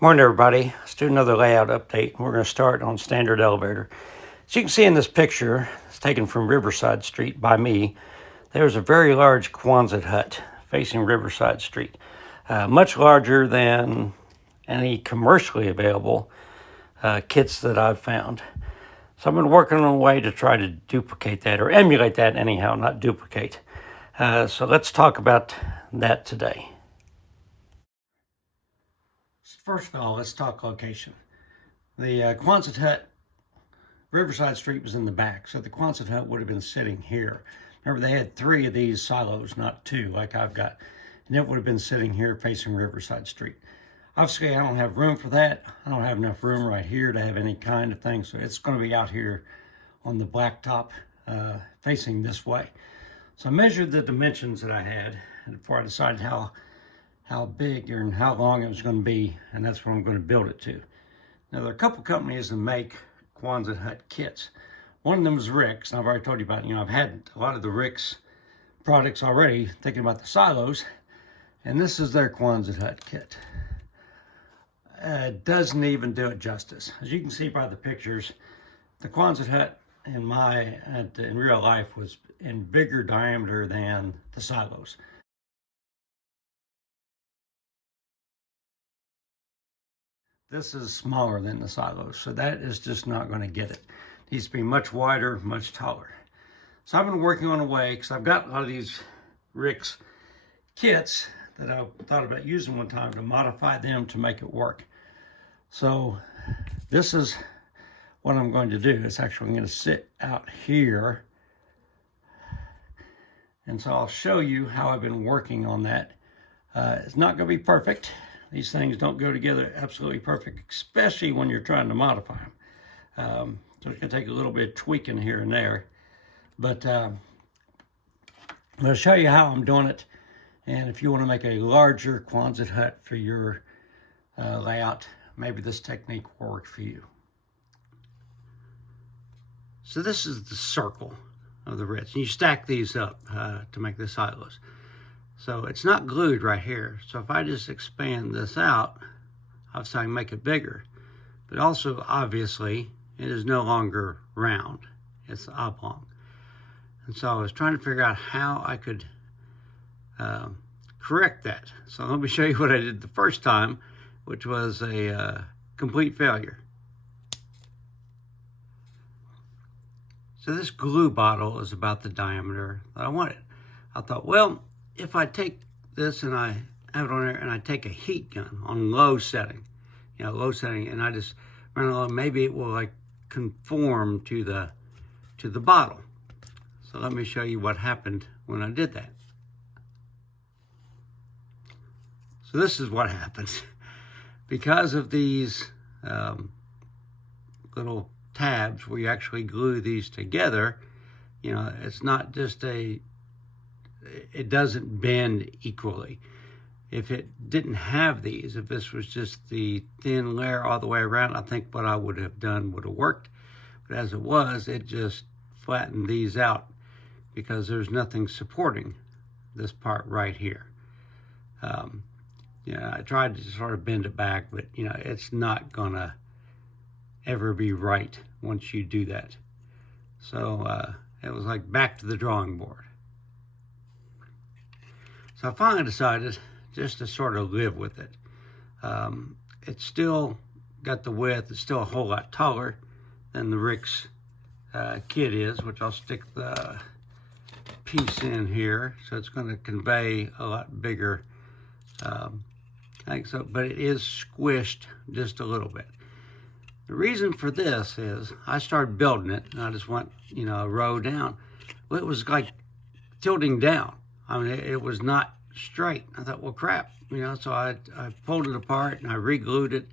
Morning, everybody. Let's do another layout update. We're going to start on standard elevator. As you can see in this picture, it's taken from Riverside Street by me. There's a very large Quonset hut facing Riverside Street, much larger than any commercially available kits that I've found. So I've been working on a way to try to duplicate that, or emulate that anyhow, not duplicate. So let's talk about that today. First of all, let's talk location. The Quonset hut, Riverside Street was in the back, so the Quonset hut would have been sitting here. Remember, they had 3 of these silos, not 2 like I've got, and it would have been sitting here facing Riverside Street. Obviously, I don't have room for that. I don't have enough room right here to have any kind of thing, so it's going to be out here on the blacktop facing this way. So I measured the dimensions that I had before I decided how big and how long it was going to be, and that's what I'm going to build it to. Now, there are a couple companies that make Quonset hut kits. One of them is Rick's, and I've already told you about it. I've had a lot of the Rick's products already, thinking about the silos, and this is their Quonset hut kit. It doesn't even do it justice. As you can see by the pictures, the Quonset hut in real life was in bigger diameter than the silos. This is smaller than the silos, so that is just not going to get it. It needs to be much wider, much taller. So I've been working on a way, because I've got a lot of these Rick's kits that I thought about using one time to modify them to make it work. So this is what I'm going to do. It's actually going to sit out here. And so I'll show you how I've been working on that. It's not going to be perfect. These things don't go together absolutely perfect, especially when you're trying to modify them. So it's going to take a little bit of tweaking here and there. But I'm going to show you how I'm doing it. And if you want to make a larger Quonset hut for your layout, maybe this technique will work for you. So this is the circle of the ribs. And you stack these up to make the silos. So it's not glued right here. So if I just expand this out, obviously I can make it bigger. But also, obviously, it is no longer round. It's oblong. And so I was trying to figure out how I could correct that. So let me show you what I did the first time, which was a complete failure. So this glue bottle is about the diameter that I wanted. I thought, well, if I take this and I have it on there and I take a heat gun on low setting, and I just run along, maybe it will like conform to the bottle. So let me show you what happened when I did that. So this is what happens. Because of these little tabs where you actually glue these together, it's not just it doesn't bend equally. If it didn't have these, if this was just the thin layer all the way around, I think what I would have done would have worked. But as it was, it just flattened these out because there's nothing supporting this part right here. I tried to sort of bend it back, but it's not gonna ever be right once you do that. So it was like back to the drawing board. So I finally decided just to sort of live with it. It's still got the width. It's still a whole lot taller than the Rick's kit is, which I'll stick the piece in here. So it's going to convey a lot bigger. I think so, but it is squished just a little bit. The reason for this is I started building it, and I just went, a row down. Well, it was like tilting down. I mean, it was not straight. I thought, well, crap, so I pulled it apart and I re-glued it.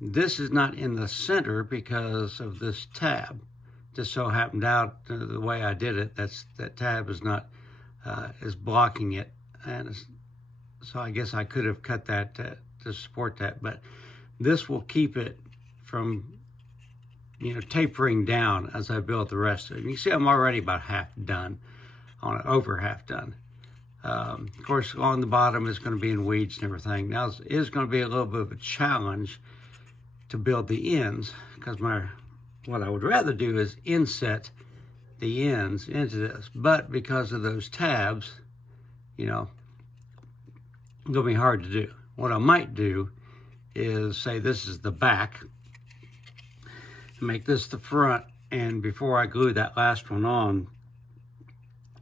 This is not in the center because of this tab. Just so happened out the way I did it, that tab is not, is blocking it. And so I guess I could have cut that to support that, but this will keep it from, tapering down as I build the rest of it. You can see I'm already about half done on it, over half done. Of course, along the bottom is going to be in weeds and everything. Now, it is going to be a little bit of a challenge to build the ends, because what I would rather do is inset the ends into this. But because of those tabs, you know, it's going to be hard to do. What I might do is say this is the back, make this the front, and before I glue that last one on,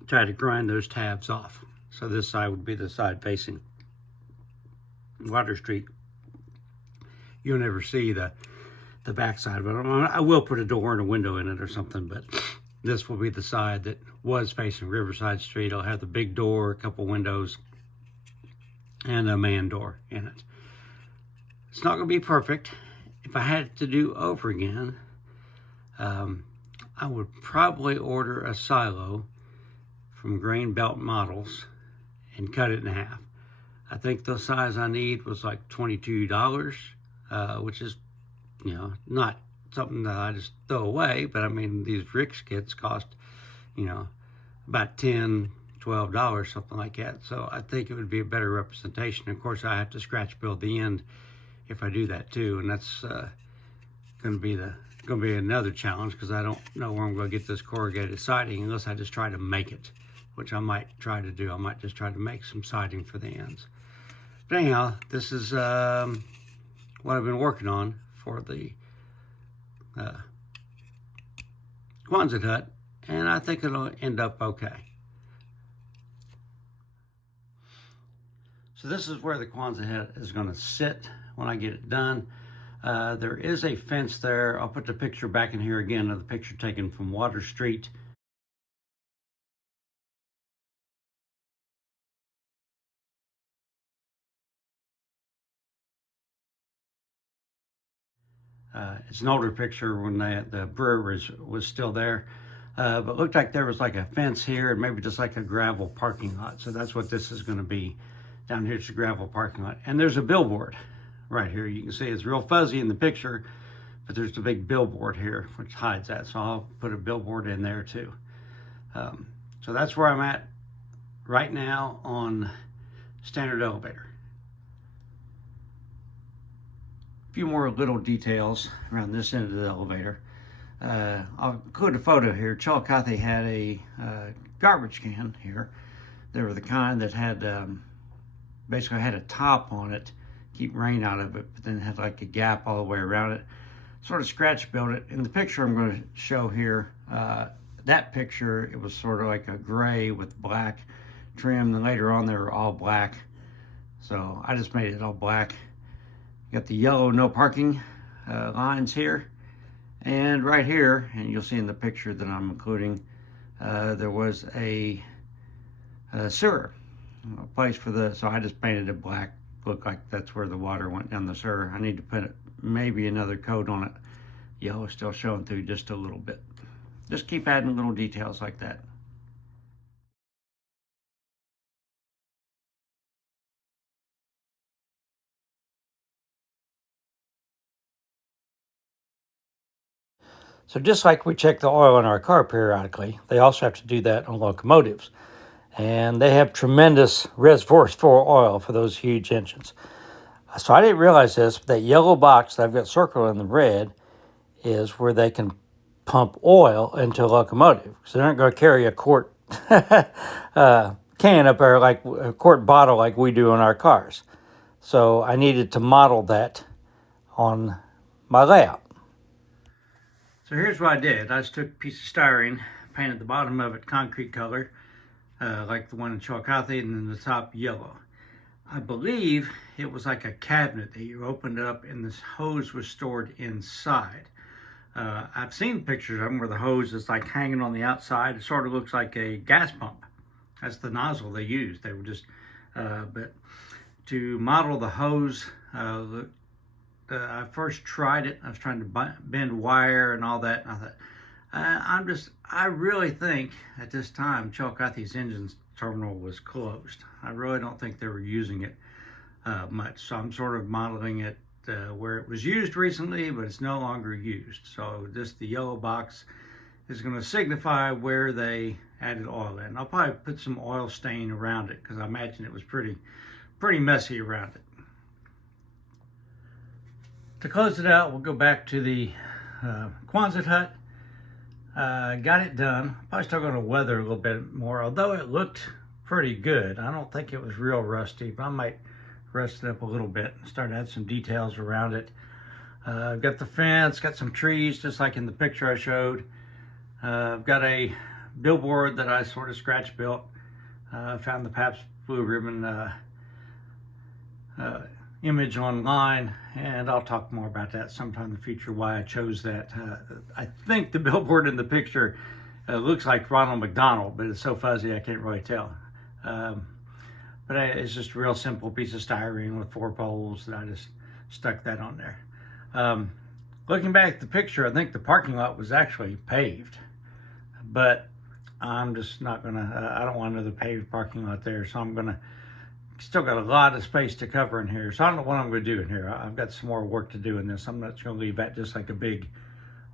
try to grind those tabs off. So this side would be the side facing Water Street. You'll never see the back side of it. I will put a door and a window in it or something, but this will be the side that was facing Riverside Street. It'll have the big door, a couple windows, and a man door in it. It's not going to be perfect. If I had to do over again, I would probably order a silo from Grain Belt Models and cut it in half. I think the size I need was like $22, which is, you know, not something that I just throw away, but I mean, these Rick's kits cost, you know, about $10, $12, something like that. So I think it would be a better representation. Of course, I have to scratch build the end if I do that too, and that's going to be another challenge, because I don't know where I'm going to get this corrugated siding unless I just try to make it, which I might try to do. I might just try to make some siding for the ends. But anyhow, this is what I've been working on for the Quonset hut, and I think it'll end up okay. So this is where the Quonset hut is going to sit when I get it done. There is a fence there. I'll put the picture back in here again of the picture taken from Water Street. It's an older picture when the brewery was still there. But it looked like there was like a fence here and maybe just like a gravel parking lot. So that's what this is going to be. Down here, it's a gravel parking lot. And there's a billboard right here. You can see it's real fuzzy in the picture, but there's the big billboard here, which hides that. So I'll put a billboard in there too. So that's where I'm at right now on standard elevator. A few more little details around this end of the elevator. I'll include a photo here. Chillicothe had a garbage can here. They were the kind that had basically had a top on it, keep rain out of it, but then had like a gap all the way around it. Sort of scratch built it. In the picture I'm going to show here, that picture, it was sort of like a gray with black trim. Then later on they were all black. So I just made it all black. Got the yellow no parking lines here. And right here, and you'll see in the picture that I'm including, there was a sewer, a place for so I just painted it black. Looked like that's where the water went down the sewer. I need to put maybe another coat on it. Yellow still showing through just a little bit. Just keep adding little details like that. So just like we check the oil in our car periodically, they also have to do that on locomotives. And they have tremendous reservoirs for oil for those huge engines. So I didn't realize this, but that yellow box that I've got circled in the red is where they can pump oil into a locomotive. So they're not going to carry a quart can up there, like a quart bottle like we do in our cars. So I needed to model that on my layout. So here's what I did. I just took a piece of styrene, painted the bottom of it concrete color, like the one in Chillicothe, and then the top yellow. I believe it was like a cabinet that you opened up and this hose was stored inside. I've seen pictures of them where the hose is like hanging on the outside. It sort of looks like a gas pump. That's the nozzle they used. They were just, but to model the hose, I first tried it. I was trying to bend wire and all that. And I thought, I really think at this time Chillicothe's engine terminal was closed. I really don't think they were using it much. So I'm sort of modeling it where it was used recently, but it's no longer used. So just the yellow box is going to signify where they added oil in. I'll probably put some oil stain around it because I imagine it was pretty messy around it. To close it out, we'll go back to the Quonset hut. Got it done. Probably still going to weather a little bit more, although it looked pretty good. I don't think it was real rusty, but I might rust it up a little bit and start to add some details around it. I've got the fence, got some trees just like in the picture I showed. I've got a billboard that I sort of scratch built. Found the Pabst Blue Ribbon image online, and I'll talk more about that sometime in the future, why I chose that. I think the billboard in the picture looks like Ronald McDonald, but it's so fuzzy I can't really tell. But it's just a real simple piece of styrene with 4 poles, and I just stuck that on there. Looking back at the picture, I think the parking lot was actually paved, but I'm just not gonna, I don't want another paved parking lot there, so I'm gonna, still got a lot of space to cover in here, so I don't know what I'm gonna do in here. I've got some more work to do in this. I'm not gonna leave that just like a big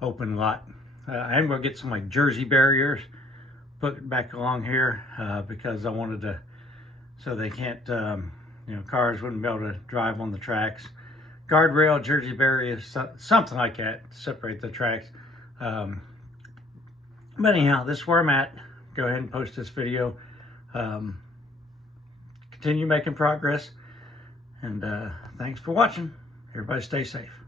open lot. I am gonna get some like Jersey barriers, put back along here, because I wanted to, so they can't, you know, cars wouldn't be able to drive on the tracks. Guardrail, Jersey barriers, something like that, to separate the tracks. But anyhow, this is where I'm at. Go ahead and post this video. Continue making progress. And thanks for watching. Everybody stay safe.